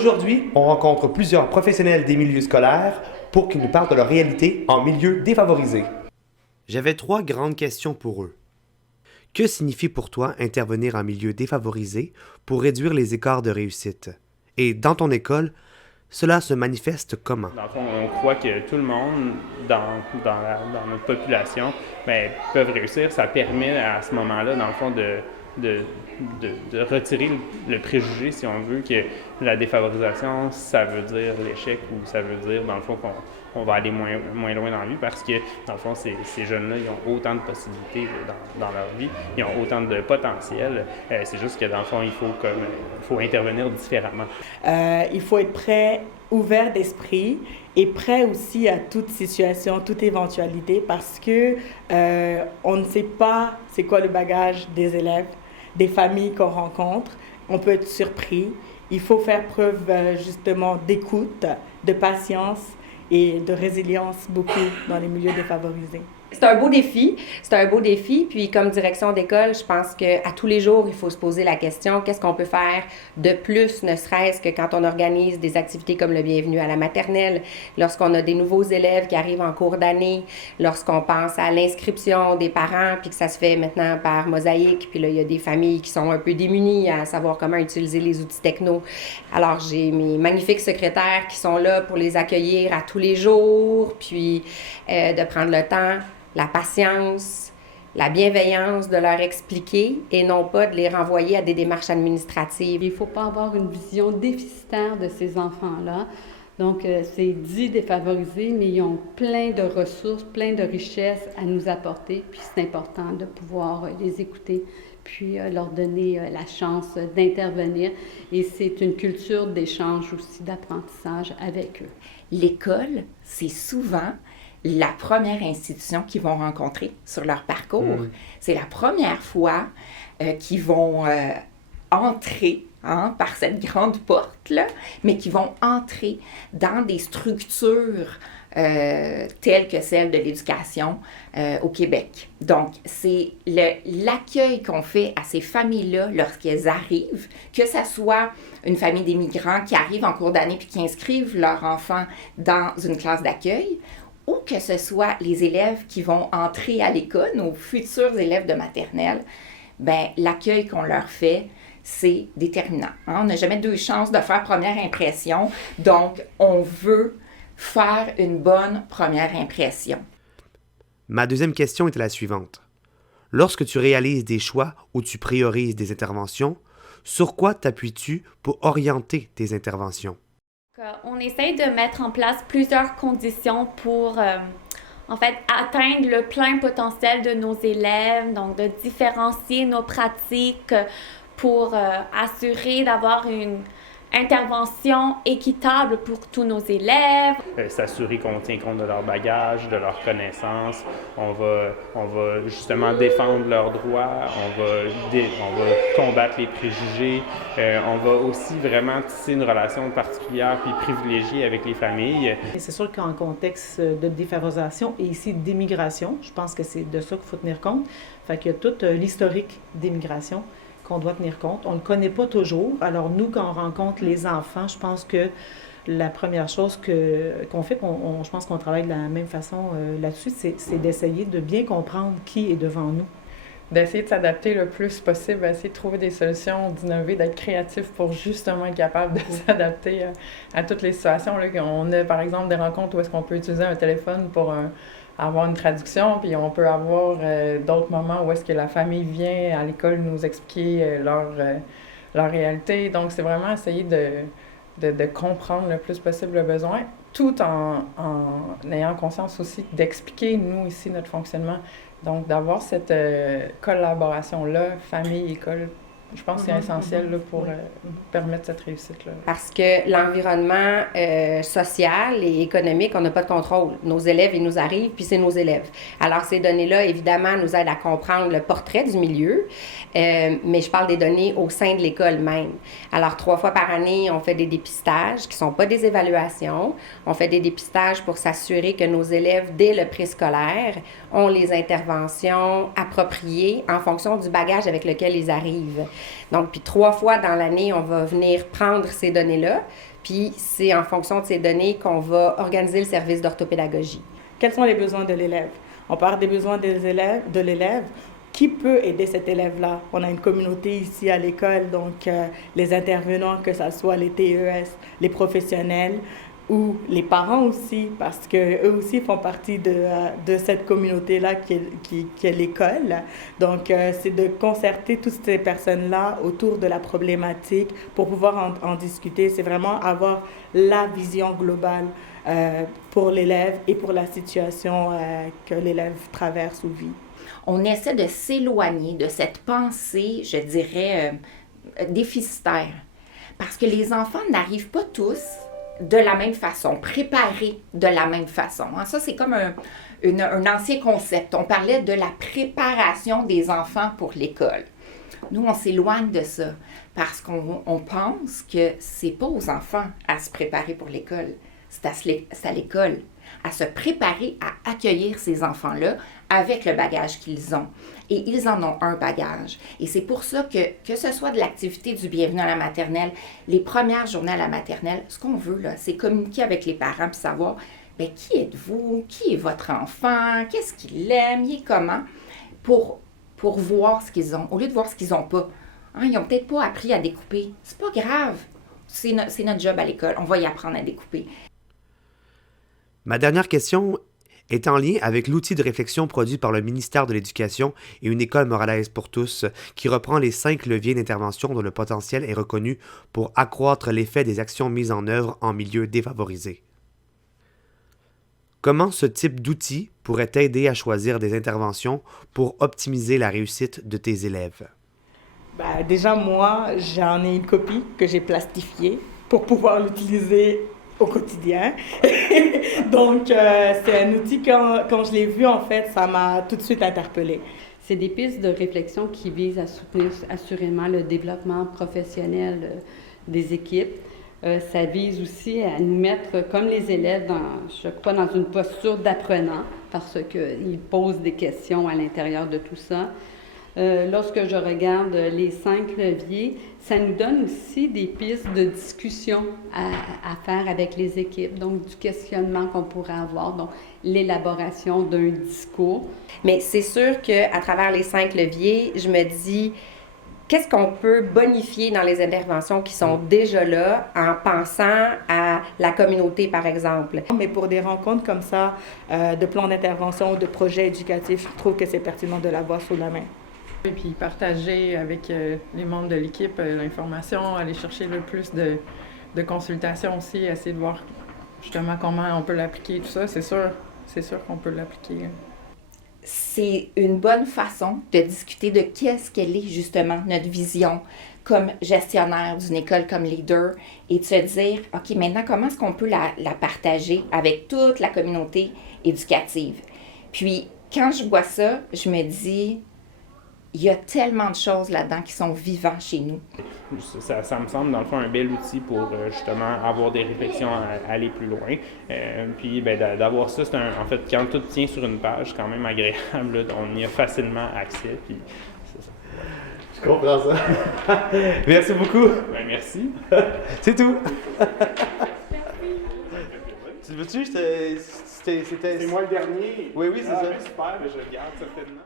Aujourd'hui, on rencontre plusieurs professionnels des milieux scolaires pour qu'ils nous parlent de leur réalité en milieu défavorisé. J'avais 3 grandes questions pour eux. Que signifie pour toi intervenir en milieu défavorisé pour réduire les écarts de réussite? Et dans ton école, cela se manifeste comment? Dans le fond, on croit que tout le monde dans notre population peuvent réussir. Ça permet à ce moment-là, dans le fond, de retirer le préjugé, si on veut, que la défavorisation, ça veut dire l'échec ou ça veut dire, dans le fond, qu'on va aller moins loin dans la vie parce que, dans le fond, ces jeunes-là, ils ont autant de possibilités dans leur vie, ils ont autant de potentiel. C'est juste que, dans le fond, il faut intervenir différemment. Il faut être prêt, ouvert d'esprit et prêt aussi à toute situation, toute éventualité parce que on ne sait pas c'est quoi le bagage des élèves, des familles qu'on rencontre. On peut être surpris. Il faut faire preuve justement d'écoute, de patience et de résilience beaucoup dans les milieux défavorisés. C'est un beau défi. Puis comme direction d'école, je pense qu'à tous les jours, il faut se poser la question, qu'est-ce qu'on peut faire de plus, ne serait-ce que quand on organise des activités comme le Bienvenue à la maternelle, lorsqu'on a des nouveaux élèves qui arrivent en cours d'année, lorsqu'on pense à l'inscription des parents, puis que ça se fait maintenant par mosaïque, puis là, il y a des familles qui sont un peu démunies à savoir comment utiliser les outils techno. Alors, j'ai mes magnifiques secrétaires qui sont là pour les accueillir à tous les jours, puis de prendre le temps, la patience, la bienveillance de leur expliquer et non pas de les renvoyer à des démarches administratives. Il ne faut pas avoir une vision déficitaire de ces enfants-là. Donc, c'est dit défavorisés, mais ils ont plein de ressources, plein de richesses à nous apporter. Puis c'est important de pouvoir les écouter, puis leur donner la chance d'intervenir. Et c'est une culture d'échange aussi, d'apprentissage avec eux. L'école, c'est souvent la première institution qu'ils vont rencontrer sur leur parcours. C'est la première fois qu'ils vont entrer par cette grande porte-là, mais qu'ils vont entrer dans des structures telles que celle de l'éducation au Québec. Donc, c'est l'accueil qu'on fait à ces familles-là lorsqu'elles arrivent, que ce soit une famille d'immigrants qui arrive en cours d'année puis qui inscrivent leur enfant dans une classe d'accueil, ou que ce soit les élèves qui vont entrer à l'école, nos futurs élèves de maternelle, l'accueil qu'on leur fait, c'est déterminant. On n'a jamais 2 chances de faire première impression, donc on veut faire une bonne première impression. Ma deuxième question était la suivante. Lorsque tu réalises des choix ou tu priorises des interventions, sur quoi t'appuies-tu pour orienter tes interventions? On essaye de mettre en place plusieurs conditions pour atteindre le plein potentiel de nos élèves, donc de différencier nos pratiques pour assurer d'avoir une intervention équitable pour tous nos élèves. S'assurer qu'on tient compte de leur bagage, de leurs connaissances. On va justement défendre leurs droits. On va combattre les préjugés. On va aussi vraiment tisser une relation particulière puis privilégiée avec les familles. Et c'est sûr qu'en contexte de défavorisation et ici d'immigration, je pense que c'est de ça qu'il faut tenir compte. Fait qu'il y a tout l'historique d'immigration qu'on doit tenir compte. On ne le connaît pas toujours. Alors nous, quand on rencontre les enfants, je pense que la première chose qu'on fait, je pense qu'on travaille de la même façon là-dessus, c'est d'essayer de bien comprendre qui est devant nous. D'essayer de s'adapter le plus possible, d'essayer de trouver des solutions, d'innover, d'être créatif pour justement être capable de s'adapter à toutes les situations. Là. On a par exemple des rencontres où est-ce qu'on peut utiliser un téléphone pour avoir une traduction, puis on peut avoir d'autres moments où est-ce que la famille vient à l'école nous expliquer leur réalité. Donc, c'est vraiment essayer de comprendre le plus possible le besoin, tout en ayant conscience aussi d'expliquer, nous, ici, notre fonctionnement. Donc, d'avoir cette collaboration-là, famille, école, je pense que c'est essentiel là, pour permettre cette réussite-là. Parce que l'environnement social et économique, on n'a pas de contrôle. Nos élèves, ils nous arrivent, puis c'est nos élèves. Alors, ces données-là, évidemment, nous aident à comprendre le portrait du milieu, mais je parle des données au sein de l'école même. Alors, 3 fois par année, on fait des dépistages qui ne sont pas des évaluations. On fait des dépistages pour s'assurer que nos élèves, dès le préscolaire, ont les interventions appropriées en fonction du bagage avec lequel ils arrivent. Donc, puis 3 fois dans l'année, on va venir prendre ces données-là, puis c'est en fonction de ces données qu'on va organiser le service d'orthopédagogie. Quels sont les besoins de l'élève? On parle des besoins de l'élève. Qui peut aider cet élève-là? On a une communauté ici à l'école, donc les intervenants, que ce soit les TES, les professionnels ou les parents aussi, parce qu'eux aussi font partie de cette communauté-là qui est l'école. Donc, c'est de concerter toutes ces personnes-là autour de la problématique pour pouvoir en discuter. C'est vraiment avoir la vision globale pour l'élève et pour la situation que l'élève traverse ou vit. On essaie de s'éloigner de cette pensée, je dirais, déficitaire. Parce que les enfants n'arrivent pas tous de la même façon, préparés de la même façon. Ça, c'est comme un ancien concept. On parlait de la préparation des enfants pour l'école. Nous, on s'éloigne de ça parce qu'on pense que c'est pas aux enfants à se préparer pour l'école, c'est à l'école à se préparer à accueillir ces enfants-là avec le bagage qu'ils ont. Et ils en ont un bagage. Et c'est pour ça que ce soit de l'activité du bienvenu à la maternelle, les premières journées à la maternelle, ce qu'on veut, là, c'est communiquer avec les parents puis savoir, bien, qui êtes-vous? Qui est votre enfant? Qu'est-ce qu'il aime? Il est comment? Pour voir ce qu'ils ont, au lieu de voir ce qu'ils n'ont pas. Ils n'ont peut-être pas appris à découper. C'est pas grave. C'est notre job à l'école. On va y apprendre à découper. Ma dernière question est en lien avec l'outil de réflexion produit par le ministère de l'Éducation et une école montréalaise pour tous, qui reprend les 5 leviers d'intervention dont le potentiel est reconnu pour accroître l'effet des actions mises en œuvre en milieu défavorisé. Comment ce type d'outil pourrait t'aider à choisir des interventions pour optimiser la réussite de tes élèves? Déjà, moi, j'en ai une copie que j'ai plastifiée pour pouvoir l'utiliser au quotidien. Donc, c'est un outil, quand je l'ai vu, en fait, ça m'a tout de suite interpellée. C'est des pistes de réflexion qui visent à soutenir assurément le développement professionnel des équipes. Ça vise aussi à nous mettre, comme les élèves, je crois, dans une posture d'apprenant, parce qu'ils posent des questions à l'intérieur de tout ça. Lorsque je regarde les 5 leviers, ça nous donne aussi des pistes de discussion à faire avec les équipes, donc du questionnement qu'on pourrait avoir, donc l'élaboration d'un discours. Mais c'est sûr qu'à travers les 5 leviers, je me dis, qu'est-ce qu'on peut bonifier dans les interventions qui sont déjà là en pensant à la communauté, par exemple? Mais pour des rencontres comme ça, de plans d'intervention, de projets éducatifs, je trouve que c'est pertinent de l'avoir sous la main. Et puis partager avec les membres de l'équipe l'information, aller chercher le plus de consultations aussi, essayer de voir justement comment on peut l'appliquer, tout ça. C'est sûr qu'on peut l'appliquer. C'est une bonne façon de discuter de qu'est-ce qu'elle est justement notre vision comme gestionnaire d'une école, comme leader, et de se dire, OK, maintenant, comment est-ce qu'on peut la partager avec toute la communauté éducative? Puis, quand je vois ça, je me dis, il y a tellement de choses là-dedans qui sont vivantes chez nous. Ça me semble, dans le fond, un bel outil pour justement avoir des réflexions à aller plus loin. Puis d'avoir ça, en fait, quand tout tient sur une page, c'est quand même agréable. Là, on y a facilement accès. Puis c'est ça. Je comprends ça. Merci beaucoup. Merci. C'est tout. Tu veux-tu? C'est moi le dernier. Oui, c'est ça. Super, je le garde certainement.